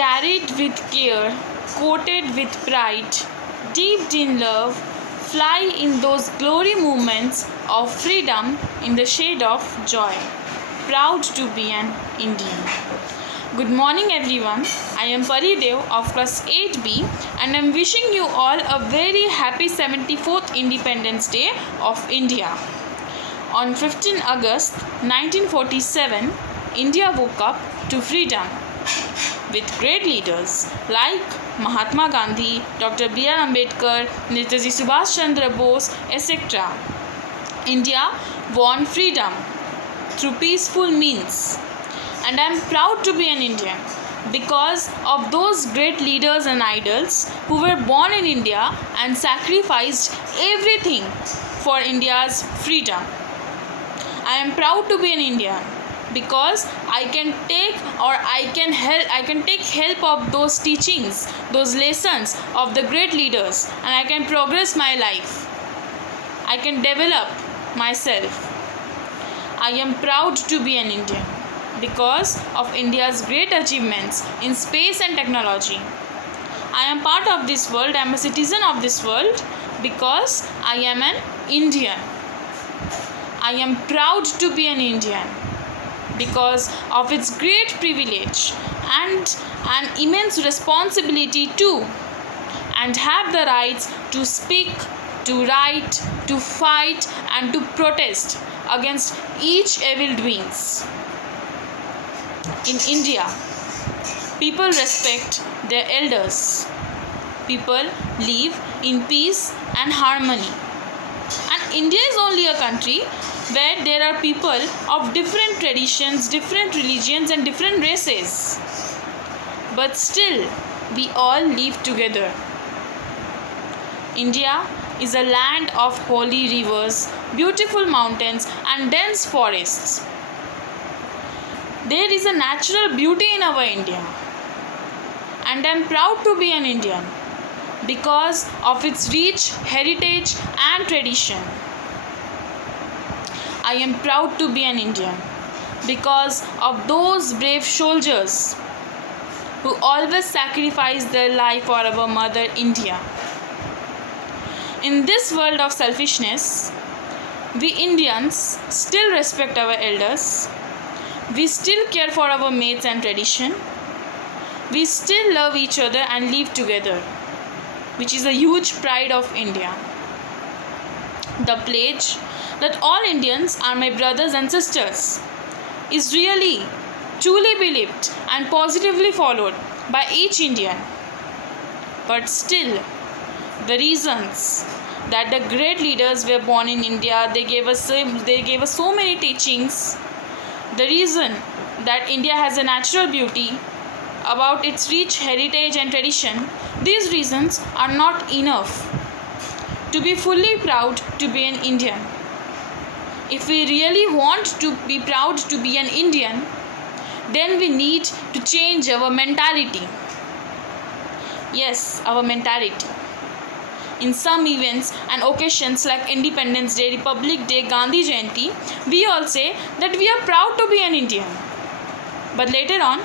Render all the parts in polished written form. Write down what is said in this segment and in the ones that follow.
carried with care, coated with pride, dipped in love, fly in those glory moments of freedom in the shade of joy. Proud to be an Indian. Good morning everyone. I am Paridev of class 8B and I am wishing you all a very happy 74th Independence Day of India. On 15 August 1947, India woke up to freedom with great leaders like Mahatma Gandhi, Dr. B.R. Ambedkar, Netaji Subhash Chandra Bose, etc. India won freedom through peaceful means, and I am proud to be an Indian because of those great leaders and idols who were born in India and sacrificed everything for India's freedom. I am proud to be an Indian because I can take help of those teachings, those lessons of the great leaders, and I can progress my life. I can develop myself. I am proud to be an Indian because of India's great achievements in space and technology. I am part of this world. I am a citizen of this world because I am an Indian. I am proud to be an Indian because of its great privilege and an immense responsibility too, and have the rights to speak, to write, to fight and to protest against each evil doings. In India, people respect their elders. People live in peace and harmony. And India is only a country where there are people of different traditions, different religions and different races. But still, we all live together. India is a land of holy rivers, beautiful mountains and dense forests. There is a natural beauty in our India. And I am proud to be an Indian because of its rich heritage and tradition. I am proud to be an Indian because of those brave soldiers who always sacrifice their life for our mother India. In this world of selfishness, we Indians still respect our elders. We still care for our mates and tradition. We still love each other and live together, which is a huge pride of India. The pledge that all Indians are my brothers and sisters is really, truly believed and positively followed by each Indian. But still, the reasons that the great leaders were born in India, they gave us so many teachings. The reason that India has a natural beauty about its rich heritage and tradition, these reasons are not enough to be fully proud to be an Indian. If we really want to be proud to be an Indian, then we need to change our mentality. Yes, our mentality. In some events and occasions like Independence Day, Republic Day, Gandhi Jayanti, we all say that we are proud to be an Indian. But later on,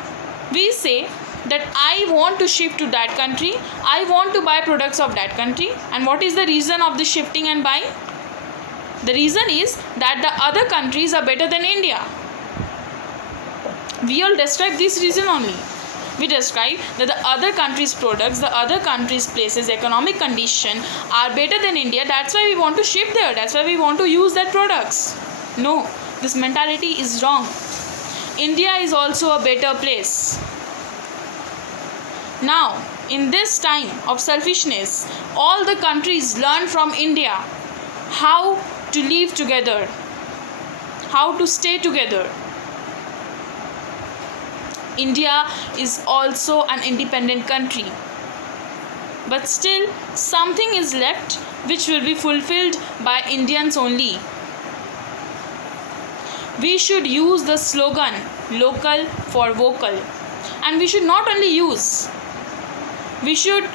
we say that I want to shift to that country, I want to buy products of that country. And what is the reason of the shifting and buying? The reason is that the other countries are better than India. We all describe this reason only. We describe that the other countries' products, the other countries' places, economic condition are better than India. That's why we want to ship there. That's why we want to use their products. No, this mentality is wrong. India is also a better place. Now, in this time of selfishness, all the countries learn from India how to live together, how to stay together. India is also an independent country. But still, something is left which will be fulfilled by Indians only. We should use the slogan, local for vocal. And we should not only use, we should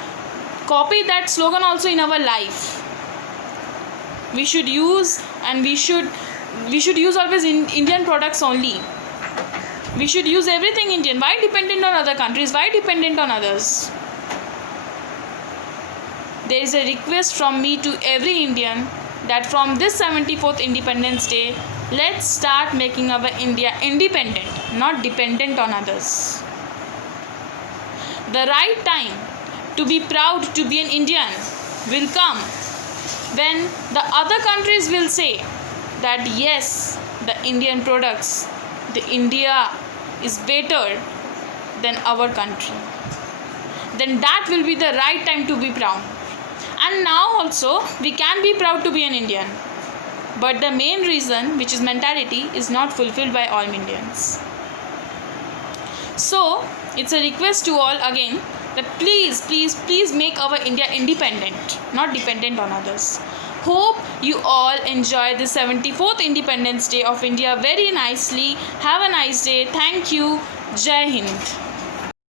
copy that slogan also in our life. We should use and we should use always Indian products only. We should use everything Indian. Why dependent on other countries? Why dependent on others? There is a request from me to every Indian that from this 74th Independence Day, let's start making our India independent, not dependent on others. The right time to be proud to be an Indian will come when the other countries will say that yes, the Indian products, the India is better than our country. Then that will be the right time to be proud. And now also we can be proud to be an Indian. But the main reason, which is mentality, is not fulfilled by all Indians. So it's a request to all again that please make our India independent, not dependent on others. Hope you all enjoy the 74th Independence Day of India very nicely. Have a nice day. Thank you. Jai Hind.